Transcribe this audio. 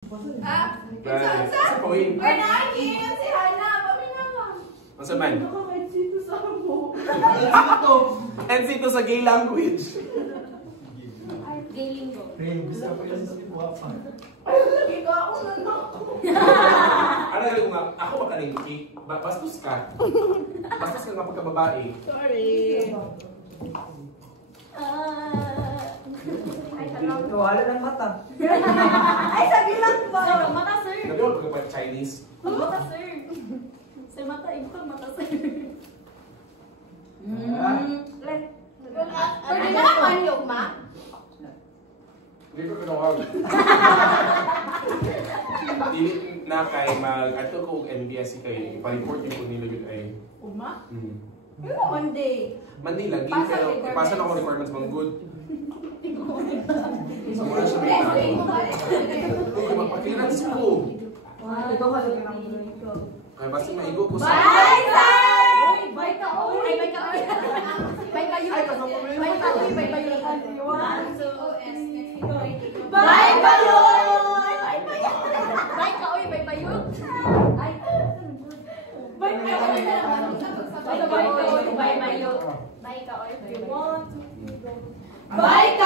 Ah, Sa point. Bernardi, si Hana, paminawan. Masa man? Nakaka-exito sa mo. NC to sa gay language. Gay linggo. Gusto ko yung sa Pipuapa. Ay, lagi ko ako na no. Ano galing ko nga, ako makalingki. Bastos ka. Bastos ka nga pagkababae. Sorry. Ay, salamat. Wala ng mata. Ay, sabi lang ba? Sir, mata, sir. Sabi mo pagkapag-Chinese. Mata, sir. Sir, mata, ibutang mata, sir. Pwede na naman yung ma? Hindi ko kinawag. Dili na kay ato ko og NBSC kay ipa-report yung nila yun ay. Uma? Hmm. Yun naman day. Manila, Pasa pero requirements. ipasa na ako requirements mga good. So muna siya may ako. Magpa-clearance ko. Ito ka lang ang buhay ko. Kaya basta maigo ko sa... Bye, sir! Bye ka, oy! Ay, bye ka, oy! Bye kayo. Ay, kasama mo yun. Bye kayo. Bye kayo. One, two, Bye kayo! Bye ka, oy! Bye, bye, yun! Ay, Bye kayo. bye ka, oy! Bye, bye, yun! Bye ka, oy! One, two, Bye kayo.